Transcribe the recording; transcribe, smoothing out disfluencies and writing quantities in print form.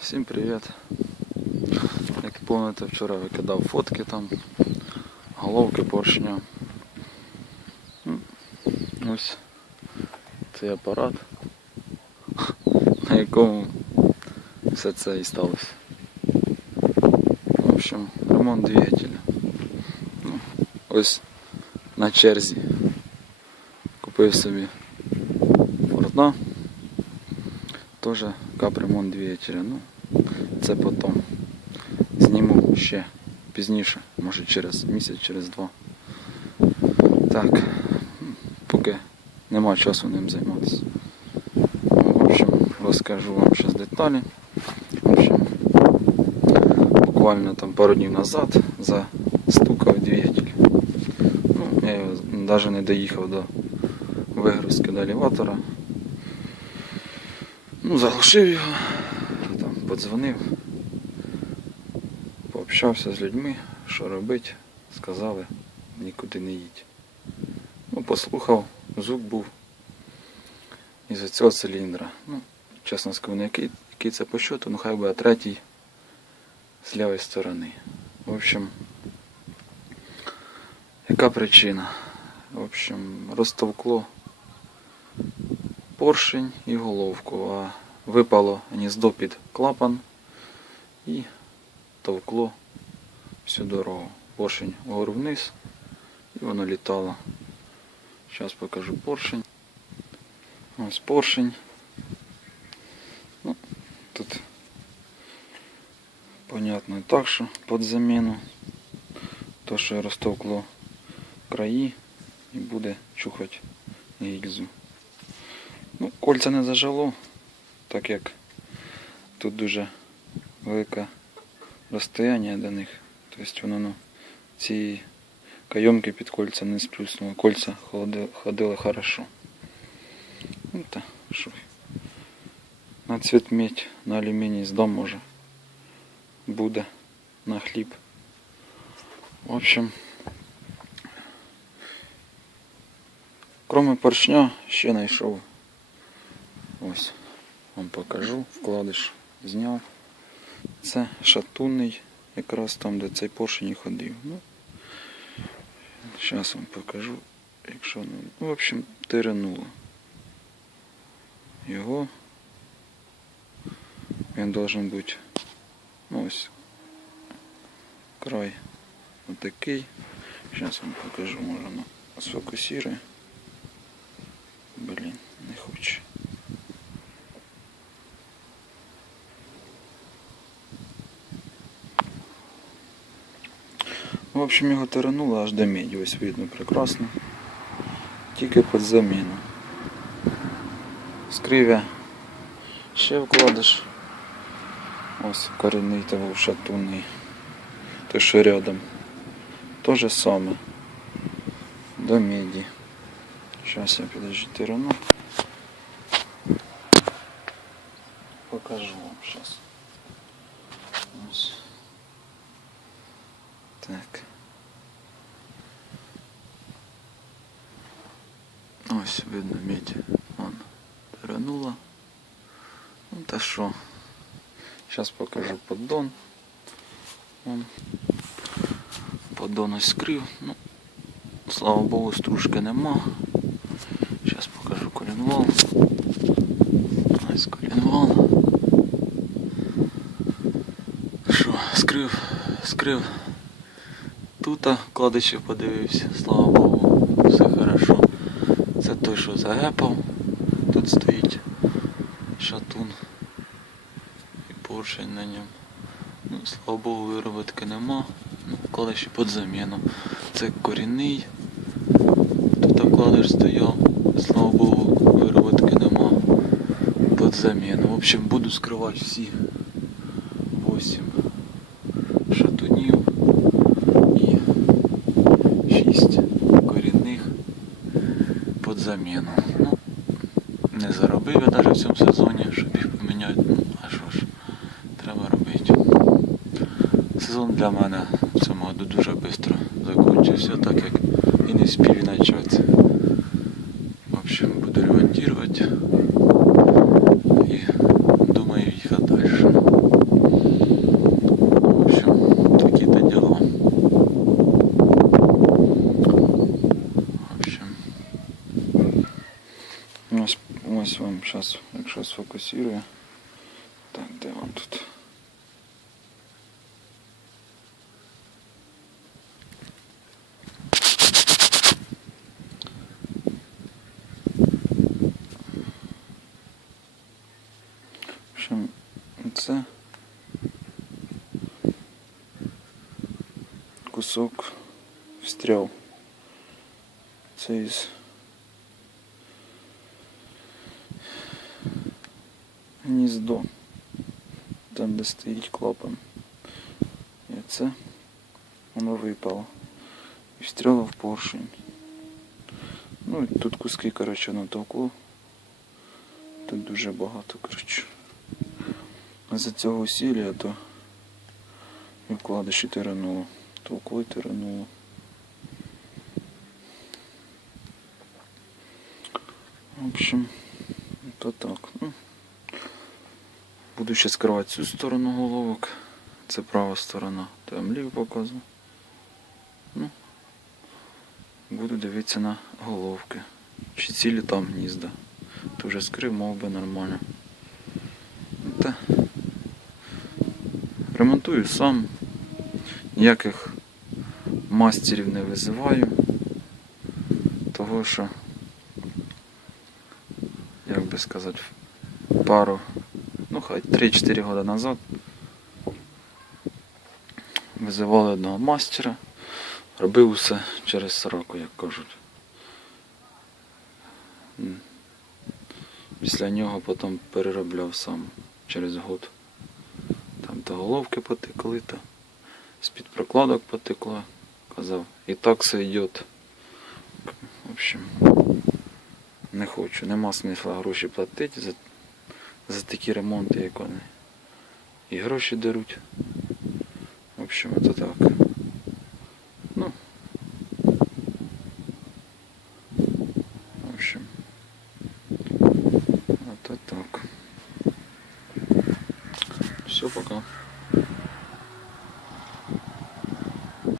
Всім привіт. Як пам'ятаєте, вчора викидав фотки там, головки поршня. Ось цей апарат, на якому все це і сталося. В общем, ремонт двигателя. Ось на черзі купив собі Форда. Теж капремонт двигателя. Це потім. Зніму ще пізніше, може через місяць, через два. Так, поки нема часу ним займатися. В общем, розкажу вам зараз деталі. В общем, буквально там пару днів назад застукав двигатель. Я його навіть не доїхав до вигрузки до елеватора. Заглушив його, там подзвонив, пообщався з людьми, що робити, сказали, нікуди не їдь. Послухав, звук був із цього циліндра. Чесно скажу, не який це по счету, хай буде третій з лівої сторони. В общем, яка причина? В общем, розтовкло поршень і головку, а випало гніздо під клапан і товкло всю дорогу. Поршень вгору вниз і воно літало. Зараз покажу поршень. Ось поршень. Тут понятно і так, що під заміну. То, що розтовкло краї і буде чухати гільзу. Кольця не зажило, так як тут дуже велике розстояння до них. Тобто воно ці кайомки під кольця не сплюснуло. Кольця ходили хорошо. Та що? На цвіт медь, на алюміній здам може. Буде на хліб. В общем, кроме поршня ще знайшов. Ось, вам покажу, вкладиш, зняв. Це шатунний, якраз там, де цей поршень і ходив. Зараз вам покажу, якщо в общем, тиренуло. Його, він должен бути, ось, край отакий. Зараз вам покажу, може воно сфокусує. Блін, не хоче. В общем, його тирануло аж до меді, ось видно прекрасно. Тільки під заміну. Скрив'я ще вкладиш. Ось корінний та був шатунний. Той, що рядом. То же саме. До меді. Зараз я підожди тирану. Покажу вам зараз. Ось. Так. Ось видно медь. Вон тиранула. Та що? Зараз покажу поддон. Вон. Поддон ось скрив. Слава Богу, стружки нема. Зараз покажу колінвал. Ось колінвал. Що, скрив. Тут вкладичі подивився, слава Богу, все хорошо. Це той, що загепав. Тут стоїть шатун і поршень на ньому. Слава Богу, вироботки нема. Вкладиші під заміну. Це корінний. Тут вкладиш стояв. Слава Богу, вироботки нема. Під заміну. В общем, буду скривати всі 8 шатунів і 6 корінних під заміну. Не заробив я навіть в цьому сезоні, щоб їх поміняти. А що ж, треба робити. Сезон для мене в цьому году дуже швидко закінчився, так як і не встиг почати. В общем, буду ремонтувати і думаю їхати далі. якщо сфокусує. Так, де вам тут? В общем, це кусок встряв. Це із гніздо, там де стоїть клапан. І це воно випало. І встряло в поршень. Ну і тут куски, коротше, натовкло. Тут дуже багато, коротше. За цього усілля то і вкладиші тирануло. Толкло і тирануло. В общем, то так. Ну, буду ще скривати цю сторону головок. Це права сторона. То я вам ліву показую. Ну, буду дивитися на головки. Чи цілі там гнізда. То вже скрив, мов би нормально. Та ремонтую сам. Ніяких мастерів не визиваю. Того що, як би сказати, пару, ну хай 3-4 роки назад визивали одного мастера, робив усе через сороку, як кажуть. Після нього потім переробляв сам через год. Там то головки потекли, то з-під прокладок потекло. Казав, і так все йде. В общем, не хочу, нема смисла гроші платити за такі ремонти, як вони. І гроші даруть. В общем, це так. Ну. В общем. Это так. Все, пока.